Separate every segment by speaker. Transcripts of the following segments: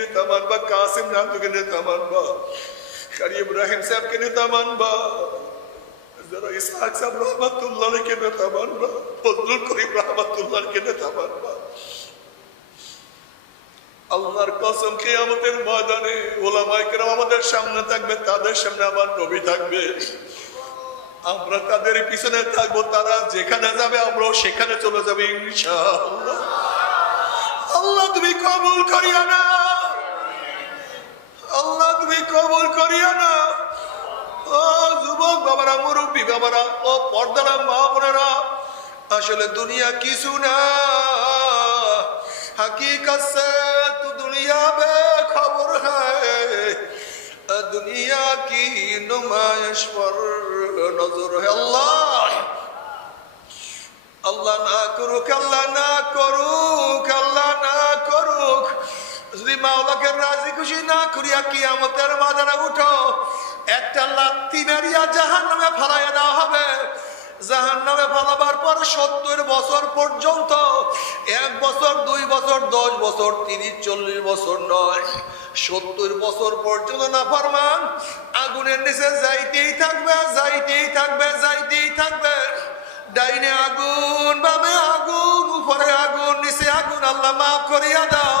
Speaker 1: নেতা মানবা কাসিম নেতা মানবা কারি ইব্রাহিম নেতা মানবা যারা ইসহাক সাহেব নেতা মানবা ফজলুল করিম নেতা মানবা আল্লাহর কসম কিয়ামতের ময়দানে ওলামায়ে কেরাম আমাদের সামনে থাকবে, তাদের সামনে আমার নবী থাকবে। আমরা তাদের পিছনে থাকব, তারা যেখানে যাবে, আমরাও সেখানে চলে যাবে, ইনশাআল্লাহ। আল্লাহ তুমি কবুল করিও না। আল্লাহ তুমি কবুল না। ও যুবক বাবারা, মুরব্বী বাবারা, ও পর্দারা, মা বোনেরা, আসলে দুনিয়া কিছু না। হাকিকত তু দুনিয়া বে খবর দুনিয়া কি নুমায়শ পর নজর হে আল্লাহ। আল্লাহ না করুক, আল্লাহ না যদি মাওলাকে রাজি খুশি না করিয়া কি আমাদের মাদারা উঠো। একটা লাত্তি মারিয়া জাহান নামে ফালাইয়া দেওয়া হবে। জাহান নামে ফালাবার পর সত্তর বছর পর্যন্ত, এক বছর, দুই বছর, দশ বছর, তিরিশ, চল্লিশ বছর নয়। সত্তর বছর পর্যন্ত না ফরমান, আগুনের নিচে যাইতেই থাকবে যাইতেই থাকবে যাইতেই থাকবে। ডাইনে আগুন, বামে আগুন, উপরে আগুন, নিচে আগুন, আল্লাহ মাফ করিয়া দাও।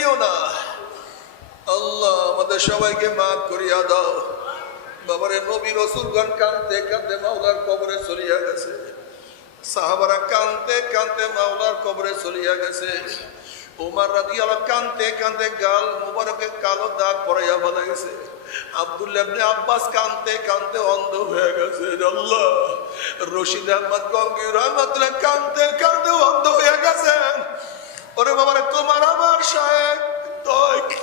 Speaker 1: নিও না। আল্লাহ আমাদের সবাইকে মাফ করিয়া দাও। বাবারে, নবী রসুলগণ কানতে কানতে মাওলার কবরে চলিয়া গেছে। সাহাবারা কানতে কানতে মাওলার কবরে চলিয়া গেছে। ওমার রাদি আল্লাহ কানতে কানতে গাল মুবারকে কালো দাগ পড়াইয়া বলা গেছে আব্দুল্লাহ ইবনে আব্বাস কানতে কানতে অন্ধ হয়ে গেছে। আল্লাহ রশিদ আহমদ গঙ্গির রহমতুল্লাহ কানতে কানতে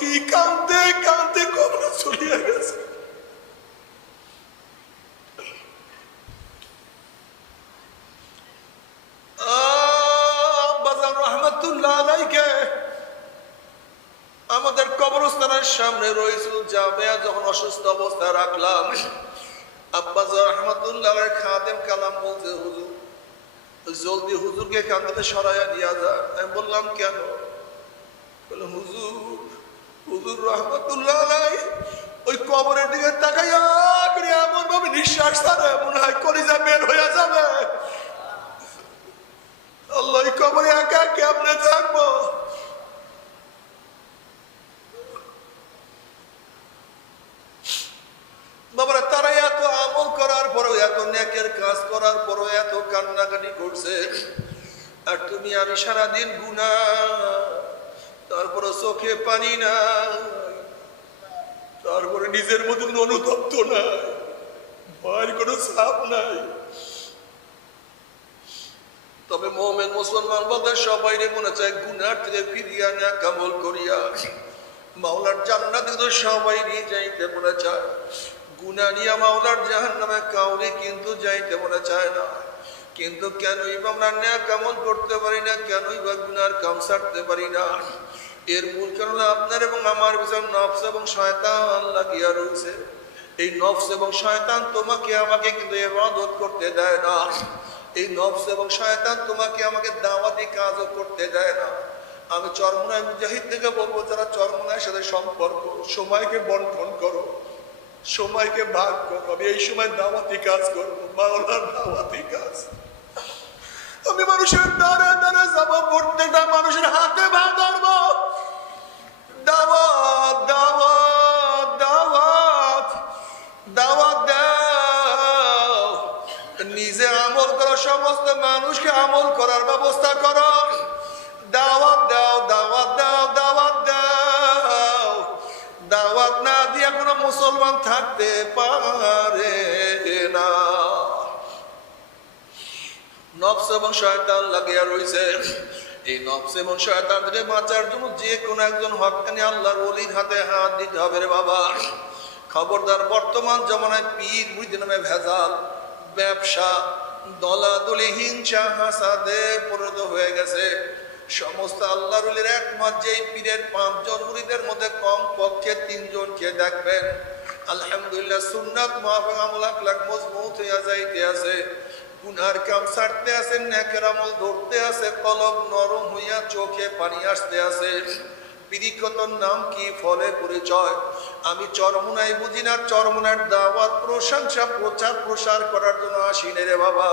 Speaker 1: কি কানতে কানতে কবরে চলিয়া গেছে। আমাদের কবরস্থানের সামনে রয়েছিল জামিয়া যখন অসুস্থ অবস্থায় রাখলাম, আব্বাজান রহমতুল্লাহ খাদেম কালাম বলছে, হুজুর, জলদি হুজুরকে থেকে সরাইয়া দিয়া যায় আমি বললাম, কেন? হুজুর হুজুর রহমতুল্লাহ ওই কবরের দিকে তাকাইয়া এমন ভাবে নিঃশ্বাস ছাড়ে, মনে হয় কলিজা বের হয়ে যাবে। আল্লাহ কবরে একা কেমনে থাকব। বাবারা, তারা এত আমল করার পরেও, এত নেকের কাজ করার পরেও এত কান্নাকাটি করছে। আর তুমি আমি সারাদিন গুনা তারপরে চোখে পানি না তারপরে নিজের মধ্যে কোনো অনুতপ্ত নাই। মায়ের কোনো চাপ নাই। তবে মোহামেন মুসলমান বলতে সবাই রে মনে চায় গুনার থেকে ফিরিয়া না কামল করিয়া। মাওলার জান্নাত কিন্তু সবাই নিয়ে যাইতে মনে চায়। গুনা নিয়া মাওলার জাহান নামে কাউরে কিন্তু যাইতে মনে চায় না। কিন্তু কেনই বা আমরা ন্যাক কামল করতে পারি না, কেনই বা গুনার কাম ছাড়তে পারি না। এর মূল কারণ আপনার এবং আমার ভিতর নফস এবং শয়তান লাগিয়া রয়েছে। এই নফস এবং শয়তান তোমাকে আমাকে কিন্তু এবাদত করতে দেয় না। এই নফস এবং শয়তান তোমাকে আমাকে দাওয়াতি কাজও করতে দেয় না। আমি চরমনায় মুজাহিদ থেকে বলব, যারা চরমনায়ের সাথে সম্পর্ক, সময়কে বন্টন করো, সময়কে ভাগ করো। আমি এই সময় দাওয়াতি কাজ করব, মাওলার দাওয়াতি কাজ। আমি মানুষের দ্বারে দ্বারে যাব প্রত্যেকটা মানুষের হাতে ভাগ ধরবো। দাওয়াত দাওয়াত দাওয়াত দাওয়াত দাও। নিজে আমল করো সমস্ত মানুষকে আমল করার ব্যবস্থা করো। দাওয়াত দাও দাওয়াত দাও দাওয়াত দাও। দাওয়াত না দিয়ে কোনো মুসলমান থাকতে পারে না। নফস এবং শয়তান লাগিয়া রয়েছে এই নফসে এবং শয়তান থেকে বাঁচার জন্য যে কোনো একজন হকানি আল্লাহর ওলির হাতে হাত দিতে হবে রে বাবা। খবরদার বর্তমান জমানায় পীর মুরিদ নামে ভেজাল, ব্যবসা, দলাদলি, হিংসা, হাসাদে পরিণত হয়ে গেছে। সমস্ত আল্লাহর ওলির একমত যেই পীরের পাঁচজন মুরিদের মধ্যে কম পক্ষে তিনজনকে দেখবেন। আলহামদুলিল্লাহ সুন্নাত মহাফেক আমল আখলাক মজবুত হইয়া যাইতে আছে। গুনার কাম ছাড়তে আছে নেকের আমল ধরতে আছে কলব নরম হইয়া চোখে পানি আসতে আছে। পিরিকতর নাম কি? ফলে পরিচয়। আমি চরমুনাই বুঝি না, চরমুনার দাওয়াত, প্রশংসা, প্রচার, প্রসার করার জন্য আসি রে বাবা।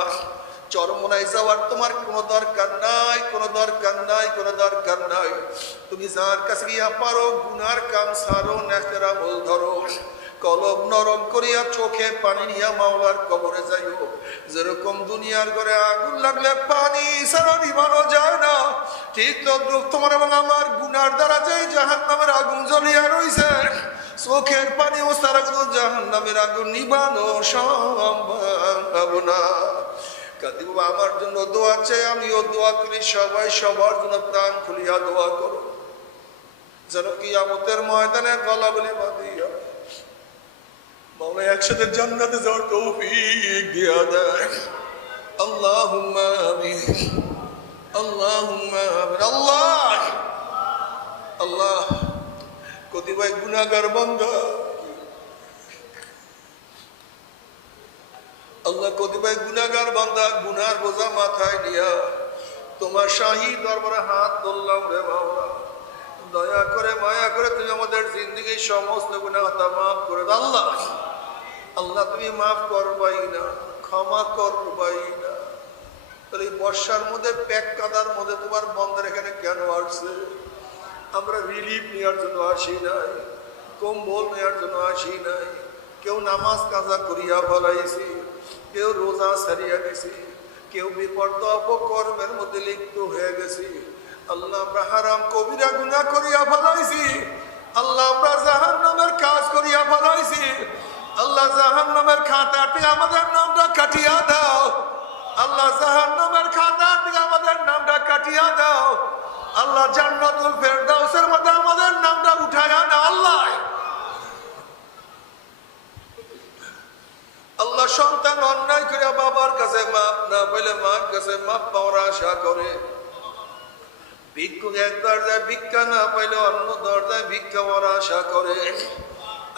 Speaker 1: চরমুনাই যাওয়ার তোমার কোনো দরকার নাই, কোনো দরকার নাই, কোনো দরকার নাই। তুমি যার কাছে গিয়া পারো, গুনার কাম সারো, নেকের আমল ধরো। কলব নরম করিয়া চোখে পানি নিয়া মাওলার কবরে যাইও। যেরকম দুনিয়ার ঘরে আগুন লাগলে পানি ছাড়া নিবানো যায় না। ঠিক তদ্রুপ তোমার এবং আমার গুনার দ্বারা যেই জাহান নামের আগুন জ্বলিয়া রইছে, চোখের পানি ও সারা জাহান নামের আগুন নিবানো সম্ভব না। কাদি বাবা, আমার জন্য দোয়া চাই আমিও দোয়া করি, সবাই সবার জন্য প্রাণ খুলিয়া দোয়া করো। যেন কি আমতের ময়দানে গলা বলে বাঁধিয়া মাওলা, একসাথে জান্নাতে যাওয়ার তৌফিক দিয়া দেয়। আল্লাহুম্মা আমিন। আল্লাহুম্মা আমিন। আল্লাহ! আল্লাহ, কতিপয় গুনাহগার বান্দা আল্লাহ, কতিপয় গুনাহগার বান্দা গুনার বোঝা মাথায় নিয়া তোমার শাহী দরবারে হাত তুললাম রে বাবা দয়া করে, মায়া করে তুমি আমাদের জিন্দগির সমস্ত গুণাহতা মাফ করে আল্লাহ! আল্লাহ, তুমি মাফ করবাই না, ক্ষমা করবাই না। তাহলে বর্ষার মধ্যে প্যাক কাদার মধ্যে তোমার বন্ধের এখানে কেন আসছে? আমরা রিলিফ নেওয়ার জন্য আসি নাই, কম্বল নেওয়ার জন্য আসি নাই, কেউ নামাজ কাজা করিয়া ফলাইছি, কেউ রোজা সারিয়া গেছি কেউ বিপর্দ অপকর্মের মধ্যে লিপ্ত হয়ে গেছি। আল্লাহ, আমরা হারাম কবিরা গুনা করিয়া ফলাইছি। আল্লাহ, আমরা জাহান নামের কাজ করিয়া ফলাইছি আল্লাহ জাহান নামের খাতাটি আমাদের নামটা কাটিয়া দাও। আল্লাহ জাহান নামের খাতাটি আমাদের নামটা কাটিয়া দাও। আল্লাহ জান্নাতুল ফেরদাউসের মধ্যে আমাদের নামটা উঠায়া দাও আল্লাহ। আল্লাহ সন্তান অন্যায় করে বাবার কাছে মাপ না পেলে মার কাছে মাপ পাওয়ার আশা করে। ভিক্ষুক এক দরজায় ভিক্ষা না পাইলে অন্য দরজায় ভিক্ষা পাওয়ার আশা করে।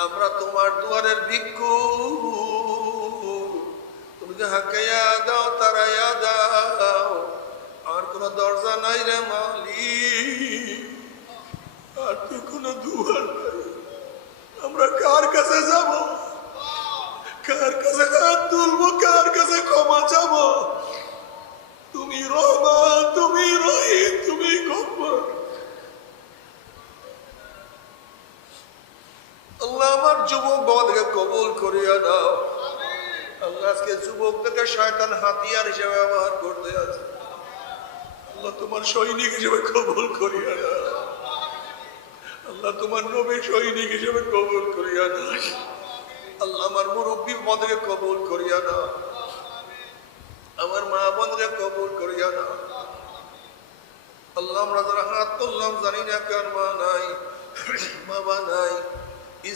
Speaker 1: আমরা তোমার দুয়ারের ভিক্ষু তুমি যে দাও তারাইয়া দাও আর কোনো দরজা নাই রে মালি আর তো কোনো দুয়ার আমরা কার কাছে যাব? কার কাছে হাত তুলবো? কার কাছে ক্ষমা চাবো? তুমি রহমান তুমি রহিম, তুমি গফর। আল্লাহ আমার যুবক বাবাদেরকে কবুল করিয়া দাও। আল্লাহ আজকে যুবকদেরকে শয়তান হাতিয়ার হিসেবে ব্যবহার করতে আছে। আল্লাহ তোমার সৈনিক হিসেবে কবুল করিয়া আল্লাহ তোমার নবী সৈনিক হিসেবে কবুল করিয়া দাও আল্লাহ আমার মুরব্বী মদকে কবুল করিয়া দাও আমার মা বোনকে কবুল করিয়া দাও আল্লাহ আমরা যারা হাত তুললাম জানি না কার মা নাই বাবা নাই।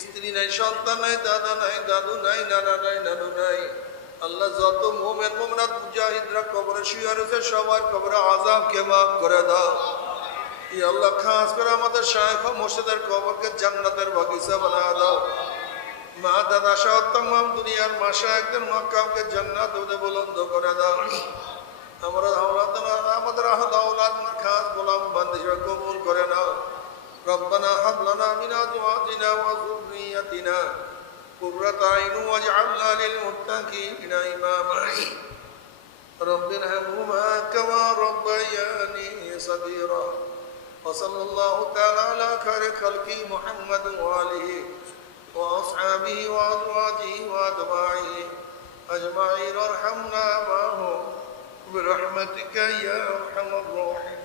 Speaker 1: স্ত্রী নাই, সন্তান নাই, দাদা নাই, দাদু নাই, নানা নাই, নানু নাই। আল্লাহ যত মোমেন মোমরা মুজাহিদরা কবরে শুয়ে রয়েছে, সবার কবরে আজাবকে মাফ করে দাও। ই আল্লাহ খাস করে আমাদের শায়েখ মোর্শেদের কবরকে জান্নাতের বাগিচা বানা দাও। মা, দাদা, সহ তমাম দুনিয়ার মাসা একদিন মক্কামকে জান্নাত ওদের বুলন্দ করে দাও। আমরা আমাদের আহদ আওলাদ খাস গোলাম বান্ধ কবুল করে নাও। ربنا هب لنا من أزواجنا وذريتنا قرة عين واجعلنا للمتقين إماما. رب ارحمهما كما ربياني صغيرا. وصلى الله تعالى على خير خلقه محمد وآله وأصحابه وأزواجه وأتباعه أجمعين. وارحمنا معهم برحمتك يا أرحم الراحمين.